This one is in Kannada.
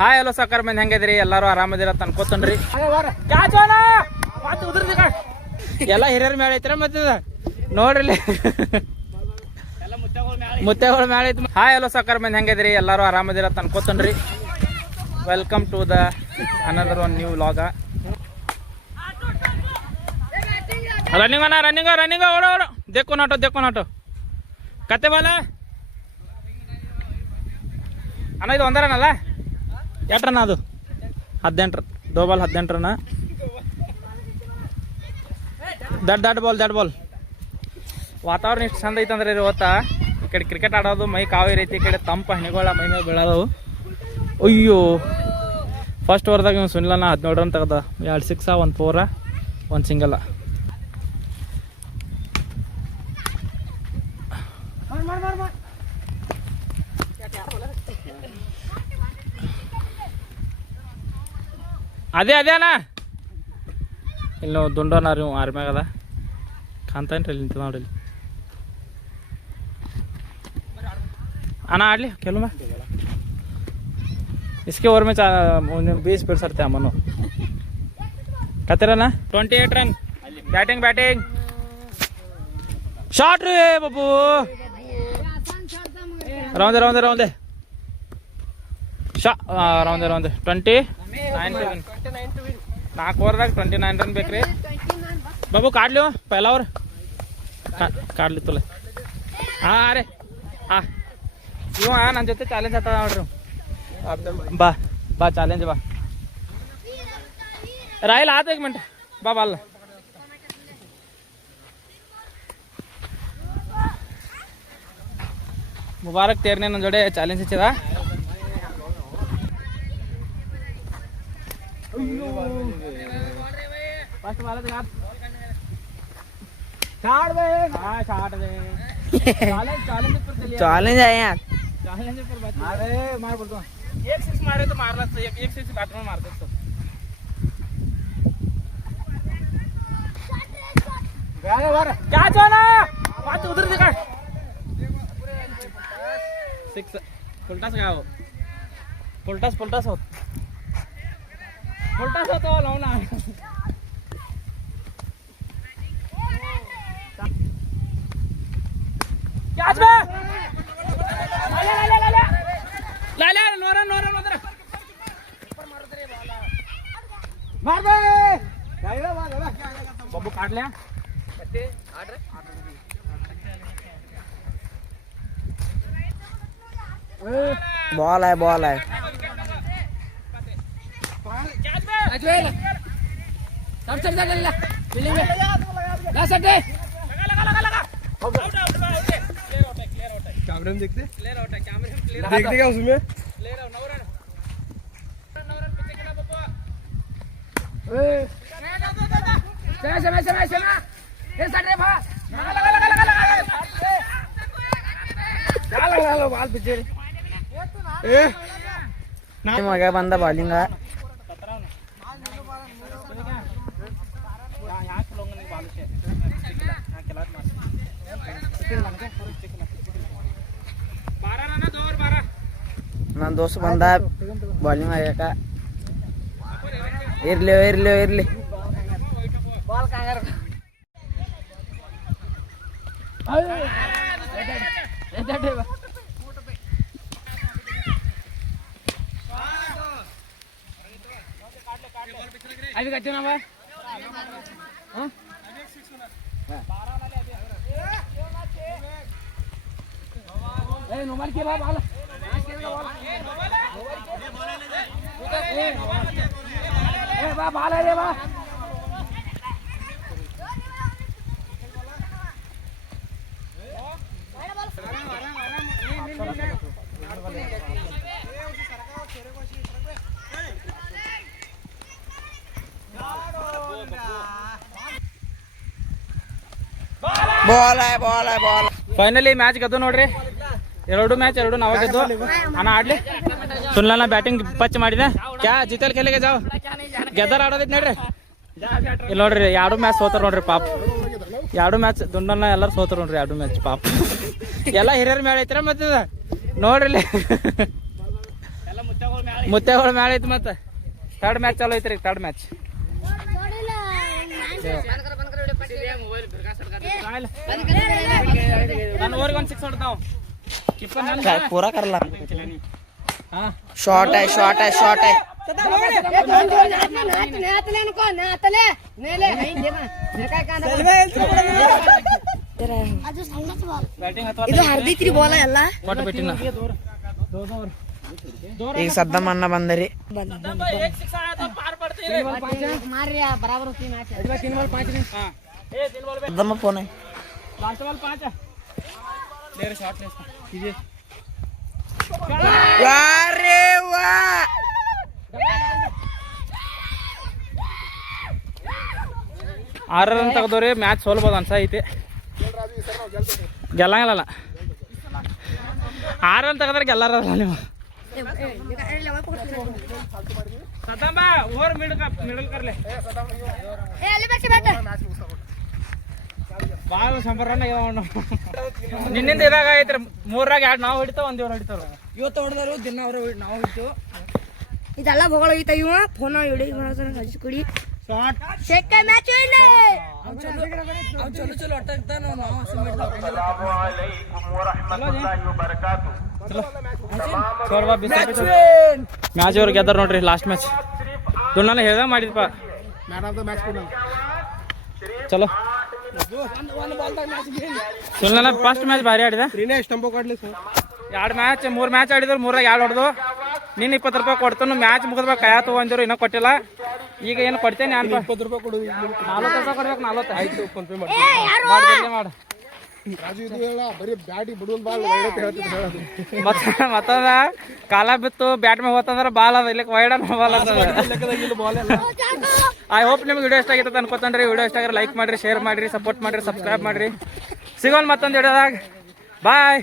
ಹಾಯ್ ಹಲೋ ಸಾಕಾರ ಮಂದಿ ಹೆಂಗಿದ್ರಿ? ಎಲ್ಲರೂ ಆರಾಮದಿರ ಅನ್ಕೋತನ್ರಿ. ಎಲ್ಲ ಹಿರಿಯರ ಮ್ಯಾಲ ಐತ್ರ ಮತ್ತೆ ನೋಡ್ರಿ ಮುತ್ತೆಗಳ ಮ್ಯಾಲ ಐತಿ. ಹಾಯ್ ಹಲೋ ಸಾಕಾರ ಮಂದಿ ಹೆಂಗಿದ್ರಿ? ಎಲ್ಲರೂ ಆರಾಮದಿರ ಅನ್ಕೋತನ್ರಿ. Welcome to the another one new vlog. Running ಅಣ್ಣ, ರನ್ನಿಂಗ್ ರನ್ನಿಂಗ್ ಓಡೋ ಓಡೋ. देखो नाटो ಕತೆ ಬಾಲ ಅಣ್ಣ. ಇದು ಒಂದರನಲ್ಲ ಎಟ್ರನ? ಅದು 18 ದೋಬಾಲ್ 18 ರನ. ದಡ್ ಬಾಲ್. ವಾತಾವರಣ ಇಷ್ಟು ಚಂದ ಐತಂದ್ರೆ ಇವತ್ತ ಈ ಕಡೆ ಕ್ರಿಕೆಟ್ ಆಡೋದು, ಮೈ ಕಾವೇರಿ ಐತಿ, ಈ ಕಡೆ ತಂಪ ಹಣಿಗಳ ಮೈ ಮೇಲೆ ಬೀಳೋದು. ಅಯ್ಯೋ ಫಸ್ಟ್ ಓವರ್ದಾಗ ಇವ್ ಸುನಿಲನ 17 ರನ್ ತೆಗ್ದ. 2 6 1 4 1 ಸಿಂಗಲ್. ಅದೇ ಅಣ್ಣ, ಇಲ್ಲಿ ದುಂಡೋನ ರೀ ಆರ್ಮ್ಯಾಗ ಅದ ಕಾಣ್ತಾನ್ರಿ. ಇಲ್ಲಿ ನಿಂತ ನೋಡ್ರಿ ಅಣ್ಣ. ಆಡ್ಲಿ ಕೆಲವು इसके ओवर में 20 फिर सरते हैं मनो. कहते रहा ना 28 रन. बैटिंग शॉट रे बाबू. राउंड दे 29 रन. 4 ओवरದಾಗ 29 रन ಬೇಕ್ರಿ ಬಾಬು. ಕಾಡ್ಲಿ ಪೈಲ ಓವರ್ ಕಾಡ್ಲಿ ತುಲೆ. ಹಾಂ ರೀ ಹಾಂ, ಇವ ನನ್ನ ಜೊತೆ ಚಾಲೆಂಜ್ ಆಗ್ತದ ನೋಡ್ರಿ. ಬಾ ಚಾಲೆಂಜ್ ಬಾ. ರಾಯಲ್ ಆತ 1 ಮಿನಿಟ್ ಬಾ ಬಾಲ್. ಮುಬಾರಕ್ ತೇರ್ನೆ ನನ್ನ ಜೋಡೆ ಚಾಲೆಂಜ್ ಹಚ್ಚಿದ. ಫಸ್ಟ್ ಬಾಲ್ चैलेंज है यार. मार बोलतो. 1 6 मारे तो मारला. 1 6 बैट्समैन मार देतो. क्या जाना बात उधर दिखा. 6 फुलटास का हो. फुलटास होतो लावना. कैच में ले नोरन मार बे बब्बू काट लिया. बॉल है कैमरे में देखते क्या उसमें मग बंद बॉलिंग. ನನ್ನ ದೋಸ್ತ ಬಂದ ಬೌಲಿಂಗ್ ಆಗ್ಯಾಕ. ಇರ್ಲಿ अभी कच्चे ना भाई. नोबाल के बाद बाल है रे बा. बॉल है. ಫೈನಲಿ ಮ್ಯಾಚ್ ಗೆದ್ದು ನೋಡ್ರಿ. 2 ಮ್ಯಾಚ್ ನಾವ ಗೆದ್ದು. ಅಣ್ಣ ಆಡ್ಲಿ. ಸುನಿಲನ ಬ್ಯಾಟಿಂಗ್ ಪಚ್ ಮಾಡಿದೆ. ಕ್ಯಾ ಜಿತಲ್ खेलेಗೆ ಜಾವ್. ಗೆದ್ದರ್ ಆಡೋದೈತಿ ನೋಡ್ರಿ. ಇಲ್ಲಿ ನೋಡ್ರಿ 2 ಮ್ಯಾಚ್ ಸೋತಾರ ನೋಡ್ರಿ ಪಾಪ. 2 ಮ್ಯಾಚ್ ದುಂಡನ್ನ ಎಲ್ಲರೂ ಸೋತಾರ ನೋಡ್ರಿ. 2 ಮ್ಯಾಚ್ ಪಾಪ. ಎಲ್ಲ ಹಿರಿಯರ ಮ್ಯಾಲ ಐತ್ರ ಮತ್ತೆ ನೋಡ್ರಿ. ಮುತ್ತೆಗಳು ಮ್ಯಾಲ ಐತಿ ಮತ್ತೆ ಥರ್ಡ್ ಮ್ಯಾಚ್ ಚಾಲು ಐತ್ರಿ ಥರ್ಡ್ ಮ್ಯಾಚ್ ನಾನು ಓವರ್ಗೆ ಒಂದು 6 ಹೊಡ್ತಾವ पूरा कर ला शॉट है शॉट है शॉट है ಇದು ಹರ್ದೈತ್ರಿ ಬಾಲ ಎಲ್ಲ ಕೊಟ್ಟು ಬಿಟ್ಟಿನ ಈಗ ಸದ್ದಮ್ಮ ಅಣ್ಣ ಬಂದರಿ ಮಾರ್ರಿ ಬರಾಬರ್ ಮ್ಯಾಚ್ ಸದ್ದಮ್ಮ ಫೋನ್ लास्ट बॉल 5 ले रे शॉट ले कीजिए अरे वाह ಆರು ರನ್ ತೆಗೆದವ್ರಿ ಮ್ಯಾಚ್ ಸೋಲ್ಬೋದು ಅನ್ಸ ಐತಿ ಗೆಲ್ಲಂಗಿಲ್ಲ 6 ರನ್ ತೆಗೆದ್ರೆ ಗೆಲ್ಲಾರಲ್ಲ ನೀವು ಸತಂಬ ಓವರ್ ಮಿಡಲ್ ಕರ್ಲೆ ಭಾಳ ಸಂಬರ ರನ್ ನಿನ್ನಿಂದ ಇದಾಗ ಐತ್ರಿ 3ರಾಗ 2 ನಾವು ಹಿಡಿತಾವ 1 ಇವ್ರು ಹಿಡಿತಾರ ಇವತ್ತು ಹೊಡೆದ್ರು ದಿನ ಅವ್ರು ನಾವು ಹಿಡ್ತೀವಿ ಇದೆಲ್ಲ ಹೋಗೋಗಿತ್ತ ಇವ ಫೋನ್ ಹಿಡಿ ಹಚ್ಕೊಡಿ ಸೆಕೆಂಡ್ ಮ್ಯಾಚ್ ಚಲೋ ಚಲೋ ಅಟ್ಟಾಗ್ತಾನ ಮ್ಯಾಚ್ ಅವ್ರು ಗೆದ್ದಾರ ನೋಡ್ರಿ ಲಾಸ್ಟ್ ಮ್ಯಾಚ್ ದುಣ್ಣನ ಹೇಳ್ದ ಮಾಡಿದಪ್ಪ ಚಲೋ ಸುಳ್ಳ ಫಸ್ಟ್ ಮ್ಯಾಚ್ ಭಾರಿ ಆಡಿದ 2 ಮ್ಯಾಚ್ 3 ಮ್ಯಾಚ್ ಆಡಿದ್ರು 3ರಾಗ 2 ಹೊಡೆದು ನಿನ್ನ 20 ರೂಪಾಯಿ ಕೊಡ್ತಾನು ಮ್ಯಾಚ್ ಮುಗಿದ್ಬ ಕೈ ತಗೊಂಡಿರು ಇನ್ನೂ ಕೊಟ್ಟಿಲ್ಲ ಈಗ ಏನು ಕೊಡ್ತೇನೆ 20 ರೂಪಾಯಿ ಕೊಡು 40 ರೂಪಾಯಿ ಕೊಡ್ಬೇಕು 40 ಆಯ್ತು ಫೋನ್ ಪೇ ಮಾಡಿ ಮಾಡು ಮತ್ತಂದ ಕಾಲ ಬಿತ್ತು ಬ್ಯಾಟ್ ಮೇಲೆ ಹೋತಂದ್ರ ಬಾಲ್ ಅದ ಇಲ್ಲಿ ವೈಡ್ ಬಾಲ್ ಅದ ಐ ಹೋಪ್ ನಿಮ್ಗೆ ವಿಡಿಯೋ ಇಷ್ಟ ಆಗಿತ್ತು ಅನ್ಕೋತಾನ್ರಿ ವಿಡಿಯೋ ಇಷ್ಟ ಆಗಿದ್ರೆ ಲೈಕ್ ಮಾಡಿರಿ ಶೇರ್ ಮಾಡಿರಿ ಸಪೋರ್ಟ್ ಮಾಡಿರಿ ಸಬ್ಸ್ಕ್ರೈಬ್ ಮಾಡಿರಿ ಸಿಗೋಣ ಮತ್ತೊಂದು ವಿಡಿಯೋದಾಗ ಬಾಯ್